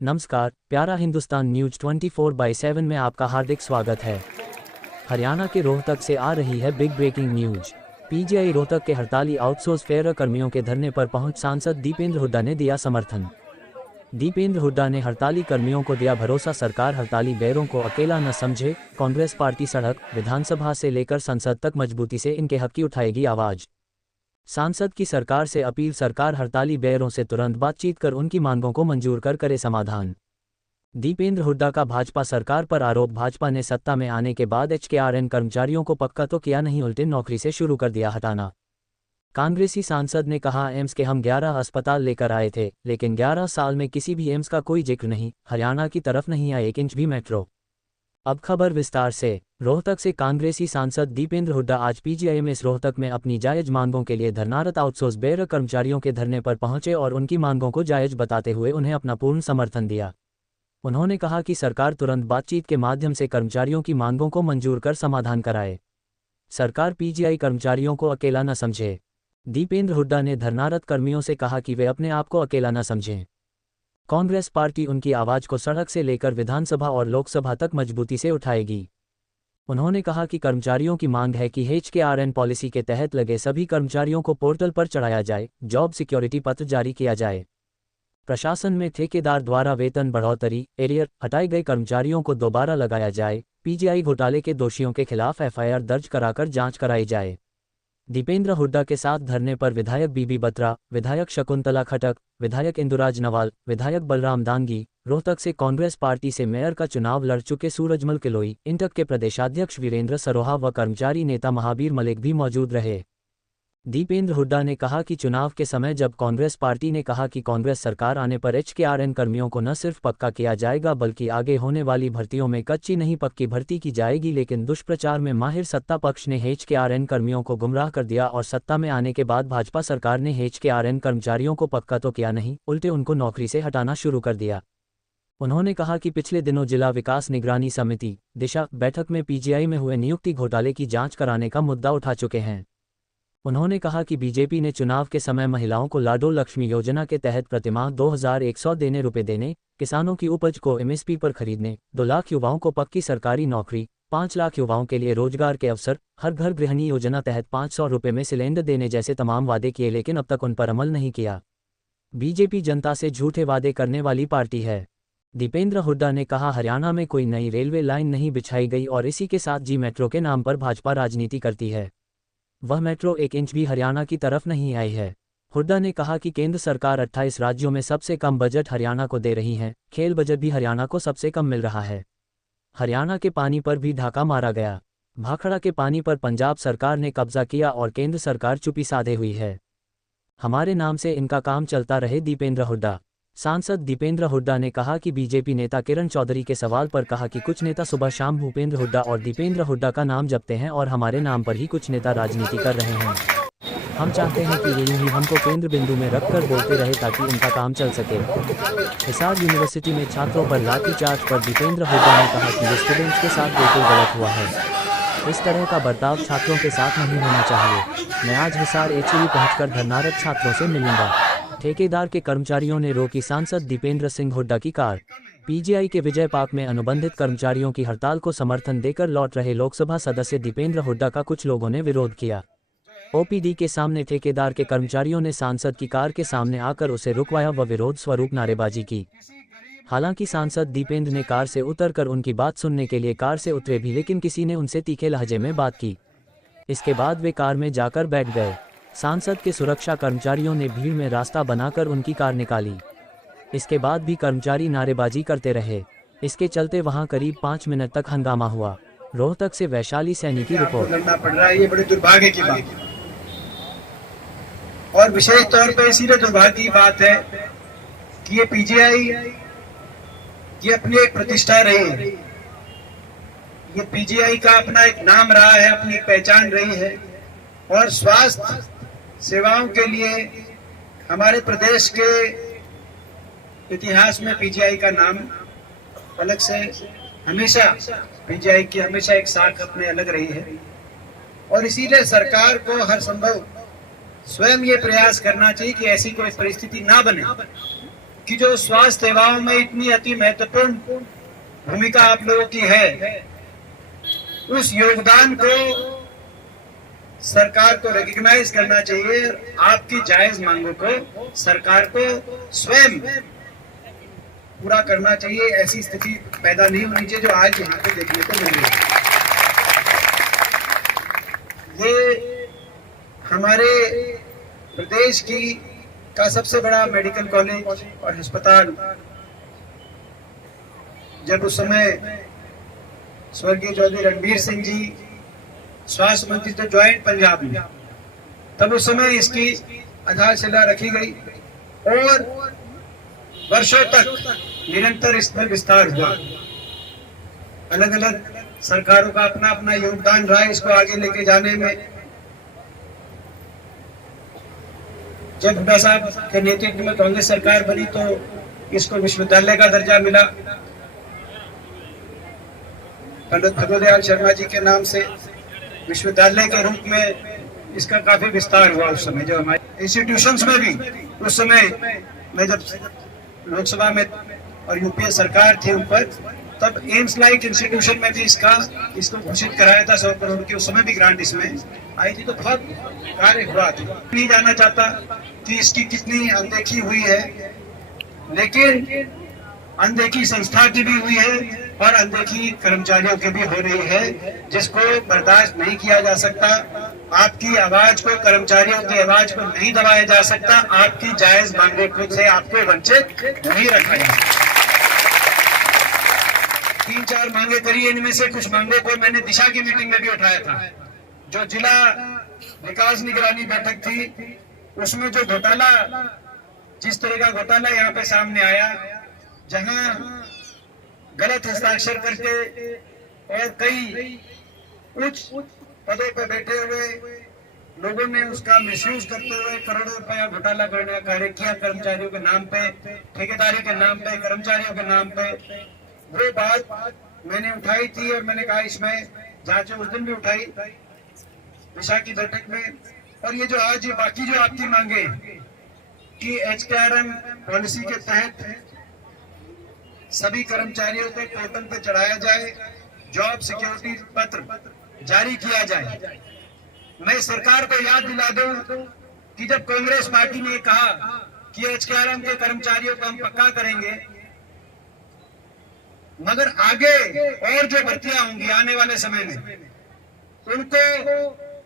नमस्कार, प्यारा हिंदुस्तान न्यूज 24/7 में आपका हार्दिक स्वागत है। हरियाणा के रोहतक से आ रही है big breaking news. PGI Rohtak के हड़ताली आउटसोर्स फेयर कर्मियों के धरने पर पहुंच सांसद दीपेंद्र हुड्डा ने दिया समर्थन। दीपेंद्र हुड्डा ने हड़ताली कर्मियों को दिया भरोसा, सरकार हड़ताली बेरों को अकेला न समझे। कांग्रेस पार्टी सड़क, विधानसभा से लेकर संसद तक मजबूती से इनके हक की उठाएगी आवाज। सांसद की सरकार से अपील, सरकार हड़ताली बेरों से तुरंत बातचीत कर उनकी मांगों को मंजूर कर करे समाधान। दीपेंद्र हुड्डा का भाजपा सरकार पर आरोप, भाजपा ने सत्ता में आने के बाद एचकेआरएन कर्मचारियों को पक्का तो किया नहीं, उल्टे नौकरी से शुरू कर दिया हटाना। कांग्रेसी सांसद ने कहा, एम्स के हम 11 अस्पताल लेकर आए थे, लेकिन 11 साल में किसी भी एम्स का कोई जिक्र नहीं, हरियाणा की तरफ नहीं आया 1 इंच भी मेट्रो। अब खबर विस्तार से। रोहतक से कांग्रेसी सांसद दीपेंद्र हुड्डा आज पीजीआईएमएस रोहतक में अपनी जायज मांगों के लिए धरनारत आउटसोर्स बेयर कर्मचारियों के धरने पर पहुंचे और उनकी मांगों को जायज बताते हुए उन्हें अपना पूर्ण समर्थन दिया। उन्होंने कहा कि सरकार तुरंत बातचीत के माध्यम से कर्मचारियों की मांगों को मंजूर कर समाधान कराए। सरकार पीजीआई कर्मचारियों को अकेला न समझे। दीपेंद्र हुड्डा ने धरनारत कर्मियों से कहा कि वे अपने आप को अकेला न समझें। कांग्रेस पार्टी उनकी आवाज को सड़क से लेकर विधानसभा और लोकसभा तक मजबूती से उठाएगी। उन्होंने कहा कि कर्मचारियों की मांग है कि एचकेआरएन पॉलिसी के तहत लगे सभी कर्मचारियों को पोर्टल पर चढ़ाया जाए, जॉब सिक्योरिटी पत्र जारी किया जाए। प्रशासन में ठेकेदार द्वारा वेतन बढ़ोतरी, एरियर हटाए गए कर्मचारियों को दोबारा लगाया जाए। पीजीआई घोटाले के दोषियों के खिलाफ एफआईआर दर्ज कराकर जांच कराई जाए। दीपेंद्र हुड्डा के साथ धरने पर विधायक बीबी बत्रा, विधायक शकुंतला खटक, विधायक इंदुराज नवाल, विधायक बलराम दांगी, रोहतक से कांग्रेस पार्टी से मेयर का चुनाव लड़ चुके सूरजमल किलोई, इंटक के प्रदेशाध्यक्ष वीरेंद्र सरोहा व कर्मचारी नेता महावीर मलिक भी मौजूद रहे। दीपेंद्र हुड्डा ने कहा कि चुनाव के समय जब कांग्रेस पार्टी ने कहा कि कांग्रेस सरकार आने पर एचकेआरएन कर्मियों को न सिर्फ पक्का किया जाएगा बल्कि आगे होने वाली भर्तियों में कच्ची नहीं पक्की भर्ती की जाएगी, लेकिन दुष्प्रचार में माहिर सत्ता पक्ष ने एचकेआरएन कर्मियों को गुमराह कर दिया और सत्ता में आने के बाद भाजपा सरकार ने एचकेआरएन कर्मचारियों को पक्का तो किया नहीं, उल्टे उनको नौकरी से हटाना शुरू कर दिया। उन्होंने कहा कि पिछले दिनों जिला विकास निगरानी समिति दिशा बैठक में पीजीआई में हुए नियुक्ति घोटाले की जांच कराने का मुद्दा उठा चुके हैं। उन्होंने कहा कि बीजेपी ने चुनाव के समय महिलाओं को लाडो लक्ष्मी योजना के तहत प्रतिमाह 2100 रुपये देने, किसानों की उपज को एमएसपी पर खरीदने, 2 लाख युवाओं को पक्की सरकारी नौकरी, 5 लाख युवाओं के लिए रोजगार के अवसर, हर घर गृहिणी योजना तहत 500 रुपये में सिलेंडर देने जैसे तमाम वादे किए, लेकिन अब तक उन पर अमल नहीं किया। बीजेपी जनता से झूठे वादे करने वाली पार्टी है। दीपेंद्र हुड्डा ने कहा, हरियाणा में कोई नई रेलवे लाइन नहीं बिछाई गई और इसी के साथ जी मेट्रो के नाम पर भाजपा राजनीति करती है। वह मेट्रो 1 इंच भी हरियाणा की तरफ नहीं आई है। हुड्डा ने कहा कि केंद्र सरकार 28 राज्यों में सबसे कम बजट हरियाणा को दे रही है, खेल बजट भी हरियाणा को सबसे कम मिल रहा है। हरियाणा के पानी पर भी ढाका मारा गया। भाखड़ा के पानी पर पंजाब सरकार ने कब्जा किया और केंद्र सरकार चुप्पी साधे हुई है। हमारे नाम से इनका काम चलता रहे। दीपेंद्र हुड्डा। सांसद दीपेंद्र हुड्डा ने कहा कि बीजेपी नेता किरण चौधरी के सवाल पर कहा कि कुछ नेता सुबह शाम भूपेंद्र हुड्डा और दीपेंद्र हुड्डा का नाम जपते हैं और हमारे नाम पर ही कुछ नेता राजनीति कर रहे हैं। हम चाहते हैं कि ये ही हमको केंद्र बिंदु में रखकर बोलते रहे ताकि इनका काम चल सके। हिसार यूनिवर्सिटी में छात्रों पर लाठीचार्ज पर दीपेंद्र हुड्डा ने कहा कि ये स्टूडेंट्स के साथ बिल्कुल गलत हुआ है। इस तरह का बर्ताव छात्रों के साथ नहीं होना चाहिए। मैं आज हिसार एचईयू पहुंचकर धरनारत छात्रों से मिलूंगा। ठेकेदार के कर्मचारियों ने रोकी सांसद दीपेंद्र सिंह हुड्डा की कार। पीजीआई के विजय पार्क में अनुबंधित कर्मचारियों की हड़ताल को समर्थन देकर लौट रहे लोकसभा सदस्य दीपेंद्र हुड्डा का कुछ लोगों ने विरोध किया। ओपीडी के सामने ठेकेदार के कर्मचारियों ने सांसद की कार के सामने आकर उसे रुकवाया व विरोध स्वरूप नारेबाजी की। हालांकि सांसद दीपेंद्र ने कार से उतरकर उनकी बात सुनने के लिए कार से उतरे भी, लेकिन किसी ने उनसे तीखे लहजे में बात की। इसके बाद वे कार में जाकर बैठ गए। सांसद के सुरक्षा कर्मचारियों ने भीड़ में रास्ता बनाकर उनकी कार निकाली। इसके बाद भी कर्मचारी नारेबाजी करते रहे। इसके चलते वहां करीब 5 मिनट तक हंगामा हुआ। रोहतक से वैशाली सैनी की रिपोर्ट। करना पड़ रहा है, ये बड़े दुर्भाग्य की बात है और विशेष तौर पर इसीलिए दुर्भाग्य की बात है कि ये पीजीआई ये अपनी एक प्रतिष्ठा रही है। ये पीजीआई का अपना एक नाम रहा है, अपनी पहचान रही है और स्वास्थ्य सेवाओं के लिए हमारे प्रदेश के इतिहास में पीजीआई का नाम अलग से हमेशा पीजीआई की हमेशा एक साख अपने अलग रही है और इसीलिए सरकार को हर संभव स्वयं ये प्रयास करना चाहिए कि ऐसी कोई परिस्थिति ना बने कि जो स्वास्थ्य सेवाओं में इतनी अति महत्वपूर्ण भूमिका आप लोगों की है, उस योगदान को सरकार को रिकॉग्नाइज करना चाहिए। आपकी जायज मांगों को सरकार को स्वयं पूरा करना चाहिए। ऐसी स्थिति पैदा नहीं होनी चाहिए जो आज यहाँ पे देखने को मिल रही है। ये हमारे प्रदेश का सबसे बड़ा मेडिकल कॉलेज और अस्पताल, जब उस समय स्वर्गीय चौधरी रणबीर सिंह जी स्वास्थ्य मंत्री थे ज्वाइंट पंजाब में, तब उस समय इसकी आधारशिला रखी गई और वर्षों तक निरंतर इसमें विस्तार हुआ। अलग अलग सरकारों का अपना अपना योगदान रहा इसको आगे लेके जाने में। जब हुड्डा साहब के नेतृत्व में कांग्रेस सरकार बनी तो इसको विश्वविद्यालय का दर्जा मिला। पंडित भगवदयाल शर्मा जी के नाम से विश्वविद्यालय के रूप में इसका काफी विस्तार हुआ। उस समय जो हमारे इंस्टीट्यूशंस में भी, उस समय मैं जब लोकसभा में और यूपीए सरकार थी ऊपर, तब एम्स लाइक इंस्टीट्यूशन में भी इसको घोषित कराया था 100 करोड़ की। उस समय भी ग्रांट इसमें आई थी, तो बहुत कार्य हुआ था। नहीं जाना चाहता कि इसकी कितनी अनदेखी हुई है, लेकिन अनदेखी संस्था की भी हुई है और अनदेखी कर्मचारियों की भी हो रही है, जिसको बर्दाश्त नहीं किया जा सकता। आपकी आवाज को, कर्मचारियों की आवाज को नहीं दबाया जा सकता। आपकी जायज मांगों को से आपको वंचित नहीं रखा जा सकता। 3-4 मांगे करी, इनमें से कुछ मांगों को मैंने दिशा की मीटिंग में भी उठाया था। जो जिला विकास निगरानी बैठक थी, उसमें जो घोटाला, जिस तरह का घोटाला यहाँ पे सामने आया, जहां गलत हस्ताक्षर करके और कई उच्च पदों पर बैठे हुए लोगों ने उसका मिसयूज करते हुए करोड़ों रुपया घोटाला करने का कार्य किया, कर्मचारियों के नाम पे, ठेकेदारी के नाम पे, कर्मचारियों के नाम पे। वो बात मैंने उठाई थी और मैंने कहा इसमें जांच उस दिन भी उठाई दिशा की बैठक में। और ये जो आज ये बाकी जो आपकी मांगे कि HKRM पॉलिसी के तहत सभी कर्मचारियों को पोर्टल पर चढ़ाया जाए, जॉब सिक्योरिटी पत्र जारी किया जाए। मैं सरकार को याद दिला दूं कि जब कांग्रेस पार्टी ने कहा कि HKRM के कर्मचारियों को हम पक्का करेंगे, मगर आगे और जो भर्तियां होंगी आने वाले समय में, उनको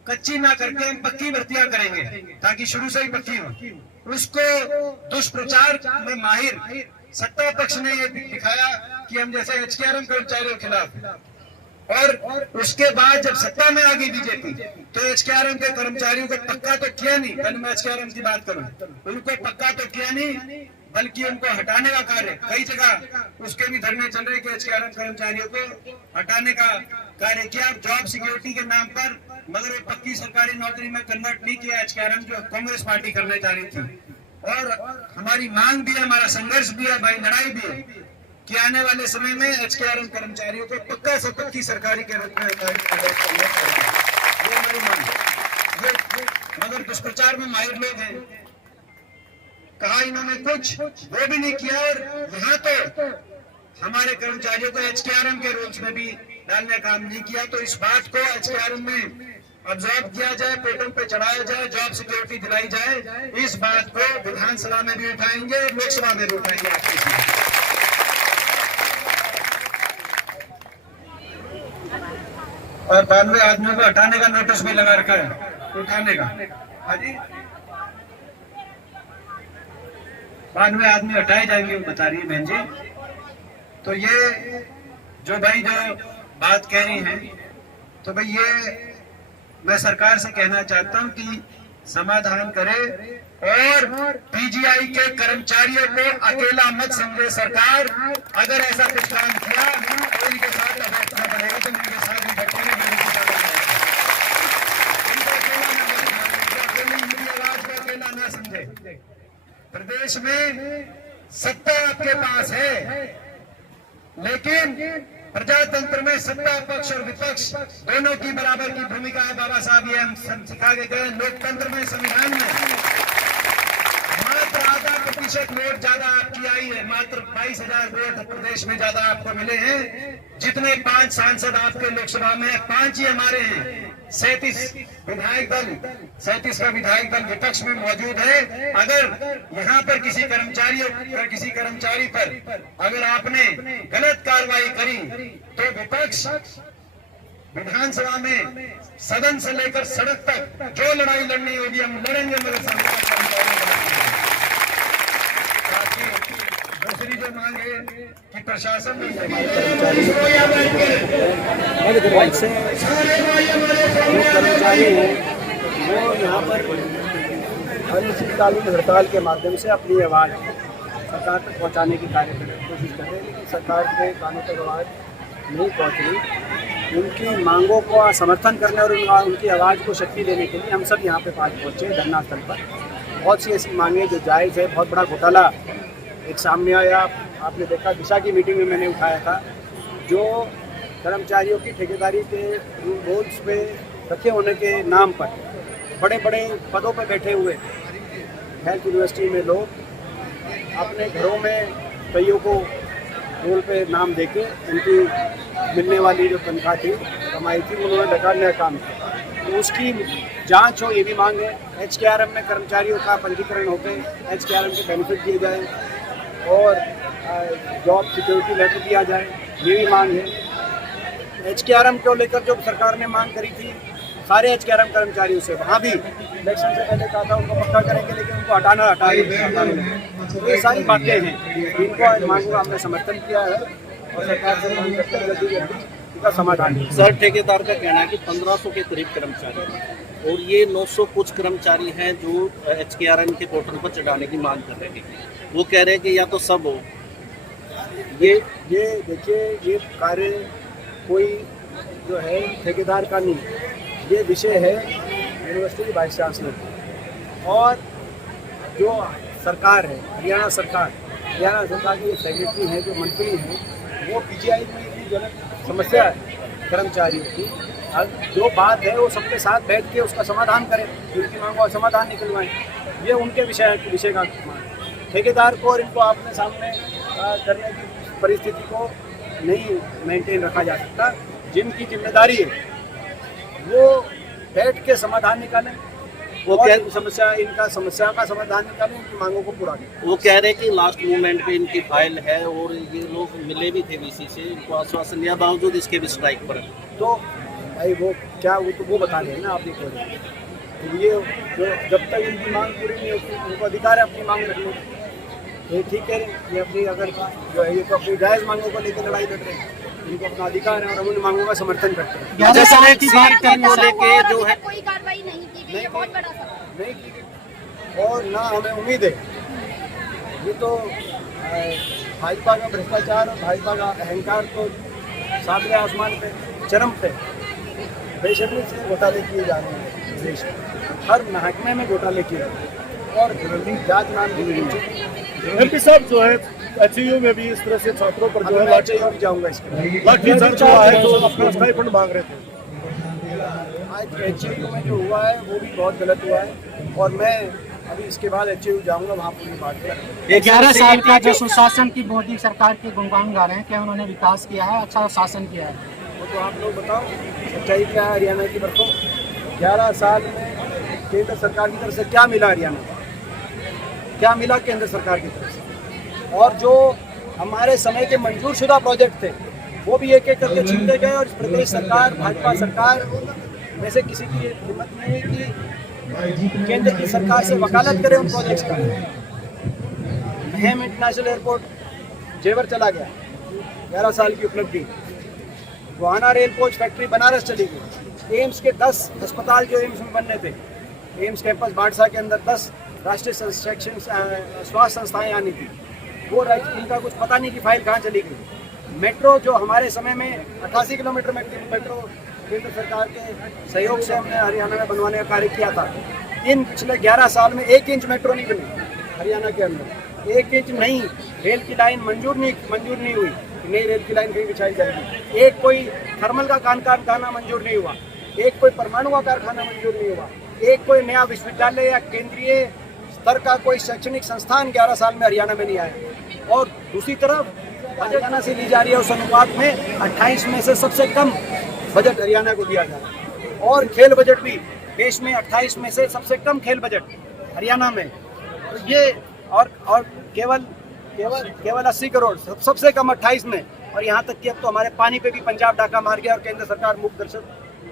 कच्ची ना करके हम पक्की भर्तियां करेंगे ताकि शुरू से ही पक्की हो। उसको दुष्प्रचार में माहिर सत्ता पक्ष ने ये दिखाया कि हम जैसे HKRM कर्मचारियों के खिलाफ, और उसके बाद जब सत्ता में आ गई बीजेपी तो HKRM के कर्मचारियों को पक्का तो किया नहीं। पहले मैं HKRM की बात करूं, उनको पक्का तो किया नहीं, बल्कि उनको हटाने का कार्य, कई जगह उसके भी धरने चल रहे कि HKRM कर्मचारियों को हटाने का कार्य किया जॉब सिक्योरिटी के नाम पर, मगर वो पक्की सरकारी नौकरी में कन्वर्ट नहीं किया HKRM, जो कांग्रेस पार्टी करने जा रही थी। और हमारी मांग भी है, हमारा संघर्ष भी है, भाई लड़ाई भी है कि आने वाले समय में HKRM कर्मचारियों को पक्का से पक्की सरकारी के रूप में हमारी मांग है। मगर दुष्प्रचार में माहिर लोग हैं, कहा इन्होंने कुछ, वो भी नहीं किया। और यहाँ तो हमारे कर्मचारियों को HKRM के रूल्स में भी डालने का काम नहीं किया। तो इस बात को HKRM में ऑब्जर्व किया जाए, पोर्टल पे चढ़ाया जाए, जॉब सिक्योरिटी दिलाई जाए। इस बात को विधानसभा में भी उठाएंगे, लोकसभा में भी उठाएंगे आपके साथ। और 92 आदमियों को हटाने का नोटिस भी लगा रखा है, उठाने का। हाँ जी, 92 आदमी हटाए जाएंगे, वो बता रही है बहन जी। तो ये जो भाई जो बात कह रही है, तो भाई ये मैं सरकार से कहना चाहता हूं कि समाधान करे और पीजीआई के कर्मचारियों को अकेला मत समझे सरकार। अगर ऐसा कुछ काम किया तो इनके साथ बैठना पड़ेगा, तो इनके साथ भी बैठेंगे। आवाज को अकेला ना समझे। प्रदेश में सत्ता आपके पास है, लेकिन प्रजातंत्र में सत्ता पक्ष और विपक्ष दोनों की बराबर की भूमिका है। बाबा साहब ये हम सिखा के गए। लोकतंत्र में, संविधान में मात्र आधा प्रतिशत वोट ज्यादा आपकी आई है, मात्र 22,000 वोट प्रदेश में ज्यादा आपको मिले हैं। जितने 5 सांसद आपके लोकसभा में 5 ही हमारे हैं। 37 विधायक दल, 37 का विधायक दल विपक्ष में मौजूद है। अगर यहाँ पर किसी कर्मचारी पर अगर आपने गलत कार्रवाई करी तो विपक्ष विधानसभा में सदन से लेकर सड़क तक जो लड़ाई लड़नी होगी हम लड़ेंगे। मेरे दूसरी जो मांग है कि प्रशासन कर्मचारी हैं वो यहाँ पर अनिश्चितकालीन हड़ताल के माध्यम से अपनी आवाज़ सरकार तक पहुँचाने की कोशिश कर रहे हैं, लेकिन सरकार के कानों तक आवाज़ नहीं पहुँच रही। उनकी मांगों को समर्थन करने और उनकी आवाज़ को शक्ति देने के लिए हम सब यहाँ पे पहुँचे धरना स्थल पर। बहुत सी ऐसी मांगे जो जायज़ है। बहुत बड़ा घोटाला एक सामने आया, आपने देखा दिशा की मीटिंग में मैंने उठाया था, जो कर्मचारियों की ठेकेदारी के रोल्स पे रखे होने के नाम पर बड़े बड़े पदों पर बैठे हुए हेल्थ यूनिवर्सिटी में लोग अपने घरों में कईयों को रोल पे नाम देके उनकी मिलने वाली जो तनख्वाह थी, कमाई थी, उन्होंने नकारने का काम किया। तो उसकी जांच हो, ये भी मांग है। HKRM में कर्मचारियों का पंजीकरण होकर HKRM के बेनिफिट दिए जाए और जॉब सिक्योरिटी लेटर दिया जाए, ये भी मांग है। HKRM को लेकर जो सरकार ने मांग करी थी सारे HKRM कर्मचारियों से, वहाँ भी इलेक्शन से पहले कहा था उनको पक्का करेंगे, लेकिन उनको हटाना। ये सारी बातें हैं, इनको मांगों का हमने समर्थन किया है और सरकार से मांग करते हैं जल्दी इसका समाधान। सर, ठेकेदार का कहना है कि 1500 के करीब कर्मचारी हैं और ये 900 कुछ कर्मचारी हैं जो HKRM के पोर्टल पर चढ़ाने की मांग कर रहे हैं। वो कह रहे हैं कि या तो सब हो। ये देखिए, ये कार्य कोई जो है ठेकेदार का नहीं, ये विषय है यूनिवर्सिटी वाइस चांसलर की। और जो सरकार है, हरियाणा सरकार की जो सेक्रेटरी हैं, जो मंत्री हैं, वो PGI में इतनी जो समस्या है कर्मचारियों की, अब जो बात है वो सबके साथ बैठ के उसका समाधान करें, उनकी मांगों का समाधान निकलवाएं। ये उनके विषय का ठेकेदार को और इनको अपने सामने करने की परिस्थिति को नहीं मेंटेन रखा जा सकता। जिनकी जिम्मेदारी है वो बैठ के समाधान निकालें, वो इनका समस्या का समाधान निकालें, इनकी मांगों को पूरा करें। वो कह रहे हैं कि लास्ट मोमेंट पे इनकी फाइल है और ये लोग मिले भी थे VC से, इनको आश्वासन दिया, बावजूद इसके भी स्ट्राइक पर। तो भाई वो क्या, वो बता रहे हैं ना, आप नहीं कह रहे। तो ये जो जब तक इनकी मांग पूरी नहीं होती, उनको अधिकार है अपनी मांग रखने की। ये ठीक है, ये अपनी अगर जो है ये तो अपनी जायज़ मांगों को लेकर लड़ाई लड़ रहे हैं, इनको अपना अधिकार है और हम उन मांगों का समर्थन करते हैं। कोई कार्रवाई नहीं की गई, बहुत बड़ा सवाल नहीं की गई और ना हमें उम्मीद है। ये तो भाजपा का भ्रष्टाचार और भाजपा का अहंकार तो सातवें आसमान पे चरम पे बेशर्मी से घोटाले किए जा रहे हैं। देश में हर महकमे में घोटाले किए जा रहे हैं और जांच नाम MP साहब जो है HAU में भी इस तरह से छात्रों पर जो है लाठी जाऊँगा इसके लाठीचार्ज हुआ है, तो अपना स्टाइपेंड मांग रहे थे। आज HAU में जो हुआ है वो भी बहुत गलत हुआ है और मैं अभी इसके बाद HAU जाऊँगा, वहाँ पूरी बात करेंगे। 11 साल का जो सुशासन की मोदी सरकार के गुणगान गा रहे हैं, क्या उन्होंने विकास किया है, अच्छा शासन किया है? वो तो आप लोग बताओ सच्चाई क्या है हरियाणा की तरफ। 11 साल में केंद्र सरकार की तरफ से क्या मिला हरियाणा को, क्या मिला केंद्र सरकार की तरफ से? और जो हमारे समय के मंजूर शुदा प्रोजेक्ट थे वो भी एक एक करके छीनते गए और प्रदेश सरकार, भाजपा सरकार में से किसी की हिम्मत नहीं हुई कि केंद्र की सरकार से वकालत करे उन प्रोजेक्ट्स का। महम इंटरनेशनल एयरपोर्ट जेवर चला गया, 11 साल की उपलब्धि। Gohana rail coach factory Banaras चली गई। एम्स के 10 अस्पताल जो एम्स में बनने थे, एम्स कैंपस बाड़सा के अंदर 10 राष्ट्रीय शैक्षणिक स्वास्थ्य संस्थाएं आनी थी, वो इनका कुछ पता नहीं कि फाइल कहाँ चली गई। मेट्रो जो हमारे समय में 88 किलोमीटर मेट्रो केंद्र सरकार के सहयोग से हमने हरियाणा में बनवाने का कार्य किया था। इन पिछले 11 साल में 1 इंच मेट्रो नहीं बनी हरियाणा के अंदर। 1 इंच नहीं रेल की लाइन मंजूर नहीं हुई, नई रेल की लाइन कहीं बिछाई जाएगी। एक कोई थर्मल का कारखाना मंजूर नहीं हुआ, एक कोई परमाणु का कारखाना मंजूर नहीं हुआ, एक कोई नया विश्वविद्यालय या केंद्रीय स्तर का कोई शैक्षणिक संस्थान 11 साल में हरियाणा में नहीं आया। और दूसरी तरफ हरियाणा से ली जा रही है उस अनुपात में 28 में से सबसे कम बजट हरियाणा को दिया जा रहा है। और खेल बजट भी देश में 28 में से सबसे कम खेल बजट हरियाणा में। तो ये और केवल 80 करोड़ सबसे कम 28 में। और यहाँ तक कि अब तो हमारे पानी पे भी पंजाब डाका मार गया और केंद्र सरकार मुख्य दर्शक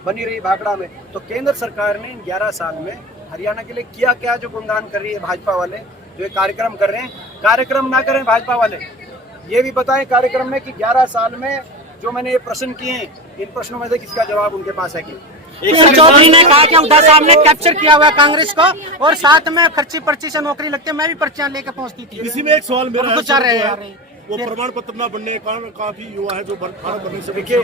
बनी रही भाखड़ा में। तो केंद्र सरकार ने 11 साल में हरियाणा के लिए किया क्या जो गुणगान कर रही है भाजपा वाले, जो ये कार्यक्रम कर रहे हैं। कार्यक्रम ना करें भाजपा वाले, ये भी बताएं कार्यक्रम में कि 11 साल में जो मैंने ये प्रश्न किए हैं, इन प्रश्नों में से किसका जवाब उनके पास है कि चौधरी ने कहा कि हुड्डा साहब ने कैप्चर किया हुआ है कांग्रेस को और साथ में खर्ची पर्ची से नौकरी लगती है। मैं भी पर्चियां लेकर पहुंचती थी। इसी में एक सवाल मेरा है, चाह रहे हैं वो प्रमाण पत्र न बनने के कारण काफी युवा है जो फार्म भरने से देखिए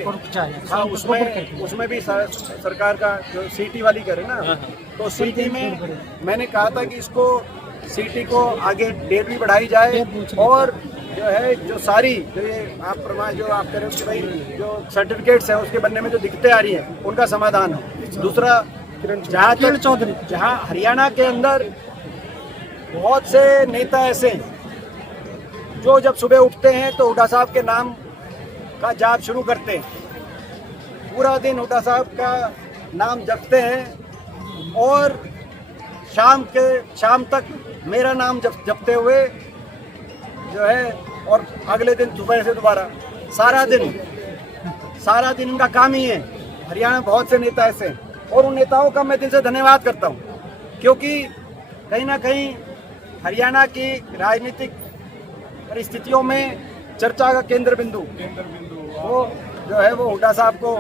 हाँ, उसमें भी सरकार का जो सीटी वाली करे ना, तो सीटी में मैंने कहा था कि इसको सीटी को आगे डेट भी बढ़ाई जाए और जो है जो सारी जो ये आप प्रमाण जो आप कह रहे हो कि भाई जो सर्टिफिकेट्स है उसके बनने में जो दिक्कतें आ रही हैं उनका समाधान हो। दूसरा जहाँ हरियाणा के अंदर बहुत से नेता ऐसे हैं जो जब सुबह उठते हैं तो हुड्डा साहब के नाम का जाप शुरू करते हैं, पूरा दिन हुड्डा साहब का नाम जपते हैं और शाम तक मेरा नाम जपते हुए जो है और अगले दिन सुबह से दोबारा सारा दिन इनका काम ही है। हरियाणा में बहुत से नेता ऐसे हैं और उन नेताओं का मैं दिल से धन्यवाद करता हूँ, क्योंकि कहीं ना कहीं हरियाणा की राजनीतिक परिस्थितियों में चर्चा का केंद्र बिंदु वो जो है वो हुड्डा साहब को